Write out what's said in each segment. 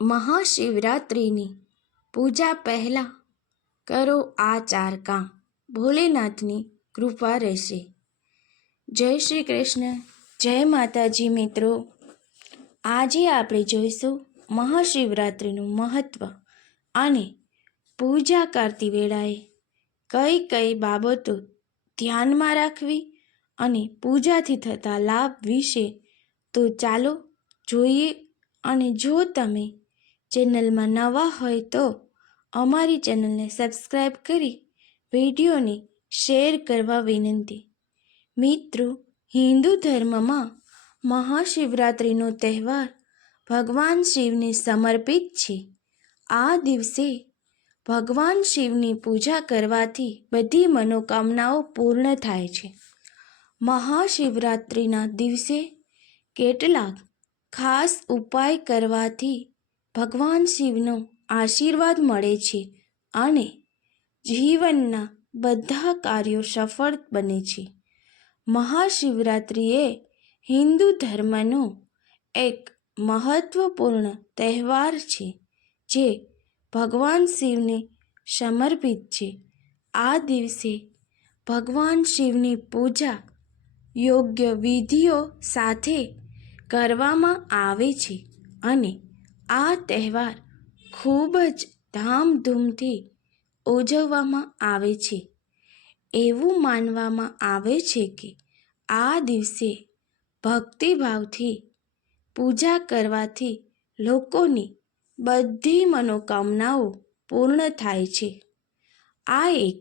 મહાશિવરાત્રિની પૂજા પહેલાં કરો આ ચાર કામ. ભોલેનાથની કૃપા રહેશે. જય શ્રી કૃષ્ણ. જય માતાજી મિત્રો. આજે આપણે જોઈશું મહાશિવરાત્રિનું મહત્ત્વ અને પૂજા કરતી વેળાએ કઈ કઈ બાબતો ધ્યાનમાં રાખવી અને પૂજાથી થતા લાભ વિશે તો ચાલો જોઈએ અને જો તમે ચેનલમાં નવા હોય તો અમારી ચેનલને સબસ્ક્રાઈબ કરી વિડીયોને શેર કરવા વિનંતી. મિત્રો, હિન્દુ ધર્મમાં મહાશિવરાત્રિનો તહેવાર ભગવાન શિવને સમર્પિત છે. આ દિવસે ભગવાન શિવની પૂજા કરવાથી બધી મનોકામનાઓ પૂર્ણ થાય છે. મહાશિવરાત્રિના દિવસે કેટલાક ખાસ ઉપાય કરવાથી ભગવાન શિવનો આશીર્વાદ મળે છે અને જીવનના બધા કાર્યો સફળ બને છે. મહાશિવરાત્રિ એ હિન્દુ ધર્મનો એક મહત્વપૂર્ણ તહેવાર છે જે ભગવાન શિવને સમર્પિત છે. આ દિવસે ભગવાન શિવની પૂજા યોગ્ય વિધિઓ સાથે કરવામાં આવે છે અને આ તહેવાર ખૂબ જ ધામધૂમથી ઉજવવામાં આવે છે. એવું માનવામાં આવે છે કે આ દિવસે ભક્તિભાવથી પૂજા કરવાથી લોકોની બધી મનોકામનાઓ પૂર્ણ થાય છે. આ એક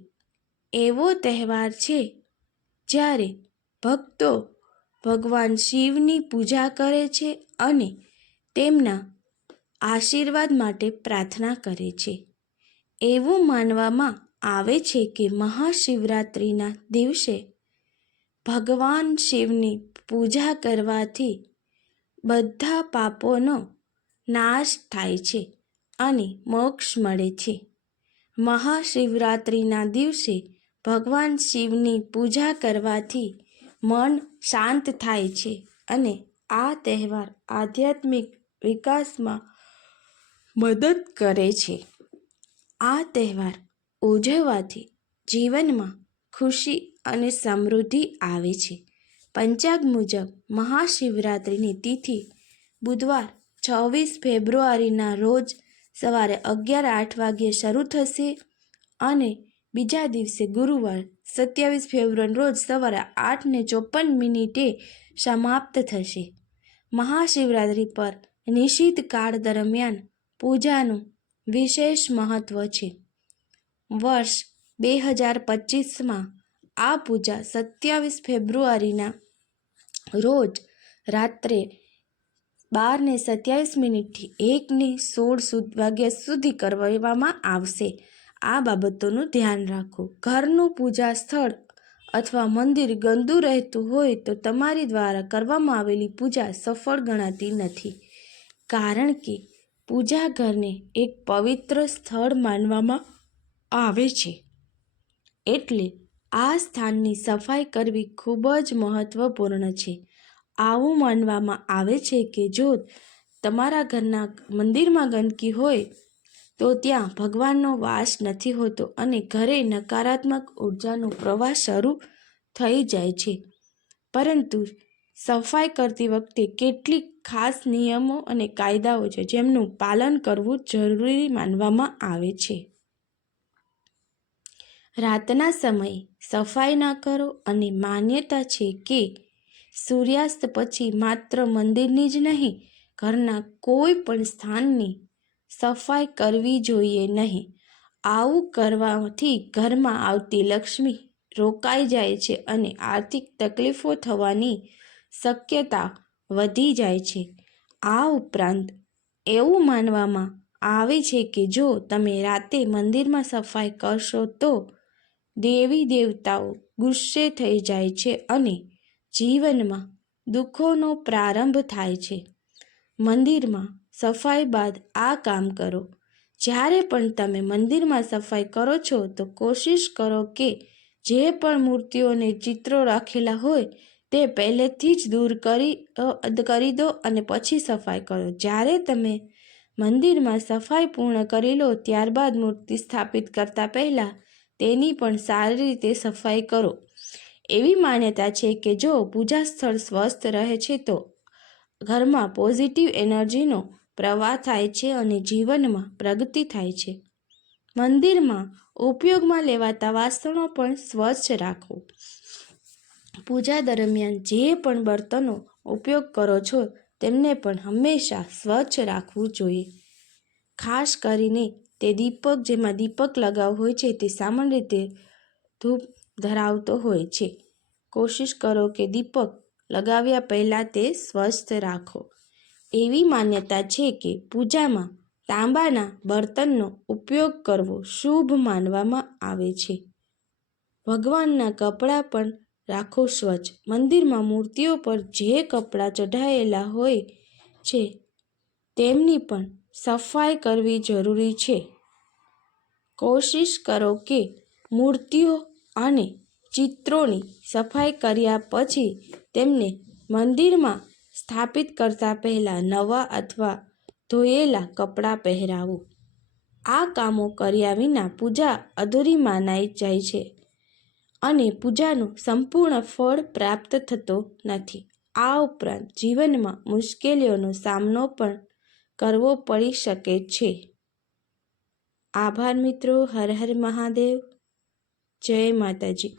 એવો તહેવાર છે જ્યારે ભક્તો ભગવાન શિવની પૂજા કરે છે અને તેમના આશીર્વાદ માટે પ્રાર્થના કરે છે. એવું માનવામાં આવે છે કે મહાશિવરાત્રિના દિવસે ભગવાન શિવની પૂજા કરવાથી બધા પાપોનો નાશ થાય છે અને મોક્ષ મળે છે. મહાશિવરાત્રિના દિવસે ભગવાન શિવની પૂજા કરવાથી મન શાંત થાય છે અને આ તહેવાર આધ્યાત્મિક વિકાસમાં મદદ કરે છે. આ તહેવાર ઉજવવાથી જીવનમાં ખુશી અને સમૃદ્ધિ આવે છે. પંચાગ મુજબ મહાશિવરાત્રિની તિથિ બુધવાર છવ્વીસ ફેબ્રુઆરીના રોજ સવારે અગિયાર આઠ વાગ્યે શરૂ થશે અને બીજા દિવસે ગુરુવાર સત્યાવીસ ફેબ્રુઆરી રોજ સવારે આઠને ચોપન મિનિટે સમાપ્ત થશે. મહાશિવરાત્રિ પર નિશ્ચિત કાળ દરમિયાન પૂજાનું વિશેષ મહત્ત્વ છે. વર્ષ બે હજાર પચીસમાં આ પૂજા સત્યાવીસ ફેબ્રુઆરીના રોજ રાત્રે બારને સત્યાવીસ મિનિટથી એકને સોળ વાગ્યા સુધી કરવામાં આવશે. આ બાબતોનું ધ્યાન રાખો. ઘરનું પૂજા સ્થળ અથવા મંદિર ગંદુ રહેતું હોય તો તમારી દ્વારા કરવામાં આવેલી પૂજા સફળ ગણાતી નથી. કારણ કે પૂજા ઘરને એક પવિત્ર સ્થળ માનવામાં આવે છે. એટલે આ સ્થાનની સફાઈ કરવી ખૂબ જ મહત્વપૂર્ણ છે. આવું માનવામાં આવે છે કે જો તમારા ઘરના મંદિરમાં ગંદકી હોય, તો ત્યાં ભગવાનનો વાસ નથી હોતો અને ઘરે નકારાત્મક ઉર્જાનો પ્રવાહ શરૂ થઈ જાય છે. પરંતુ સફાઈ કરતી વખતે કેટલીક ખાસ નિયમો અને કાયદાઓ છે, જેમનું પાલન કરવું જરૂરી માનવામાં આવે છે. રાતના સમયે સફાઈ ન કરો અને માન્યતા છે કે સૂર્યાસ્ત પછી માત્ર મંદિરની જ નહીં, ઘરના કોઈ પણ સ્થાનની સફાઈ કરવી જોઈએ નહીં. આવું કરવાથી ઘરમાં આવતી લક્ષ્મી રોકાઈ જાય છે અને આર્થિક તકલીફો થવાની શક્યતા વધી જાય છે. આ ઉપરાંત એવું માનવામાં આવે છે કે જો તમે રાતે મંદિરમાં સફાઈ કરશો તો દેવી દેવતાઓ ગુસ્સે થઈ જાય છે અને જીવનમાં દુઃખોનો પ્રારંભ થાય છે. મંદિરમાં સફાઈ બાદ આ કામ કરો. જ્યારે પણ તમે મંદિરમાં સફાઈ કરો છો તો કોશિશ કરો કે જે પણ મૂર્તિઓને ચિત્રો રાખેલા હોય તે પહેલેથી જ દૂર કરી કરી દો અને પછી સફાઈ કરો. જ્યારે તમે મંદિરમાં સફાઈ પૂર્ણ કરી લો, ત્યારબાદ મૂર્તિ સ્થાપિત કરતા પહેલાં તેની પણ સારી રીતે સફાઈ કરો. એવી માન્યતા છે કે જો પૂજા સ્થળ સ્વસ્થ રહે છે, તો ઘરમાં પોઝિટિવ એનર્જીનો પ્રવાહ થાય છે અને જીવનમાં પ્રગતિ થાય છે. મંદિરમાં ઉપયોગમાં લેવાતા વાસણો પણ સ્વચ્છ રાખો. પૂજા દરમિયાન જે પણ બર્તનો ઉપયોગ કરો છો, તેમને પણ હંમેશા સ્વચ્છ રાખવું જોઈએ. ખાસ કરીને તે દીપક, જેમાં દીપક લગાવ હોય છે, તે સામાન્ય રીતે ધૂપ ધરાવતો હોય છે. કોશિશ કરો કે દીપક લગાવ્યા પહેલાં તે સ્વસ્થ રાખો. એવી માન્યતા છે કે પૂજામાં તાંબાના બર્તનનો ઉપયોગ કરવો શુભ માનવામાં આવે છે. ભગવાનના કપડાં પણ રાખો સ્વચ્છ. મંદિરમાં મૂર્તિઓ પર જે કપડાં ચઢાયેલા હોય છે, તેમની પણ સફાઈ કરવી જરૂરી છે. કોશિશ કરો કે મૂર્તિઓ અને ચિત્રોની સફાઈ કર્યા પછી તેમને મંદિરમાં સ્થાપિત કરતા પહેલાં નવા અથવા ધોયેલા કપડાં પહેરાવું. આ કામો કર્યા વિના પૂજા અધૂરી માનાઈ જાય છે. અને પૂજાનું સંપૂર્ણ ફળ પ્રાપ્ત થતો નથી. આ ઉપરાંત જીવનમાં મુશ્કેલીઓનો સામનો પણ કરવો પડી શકે છે. આભાર મિત્રો. હર હર મહાદેવ. જય માતાજી.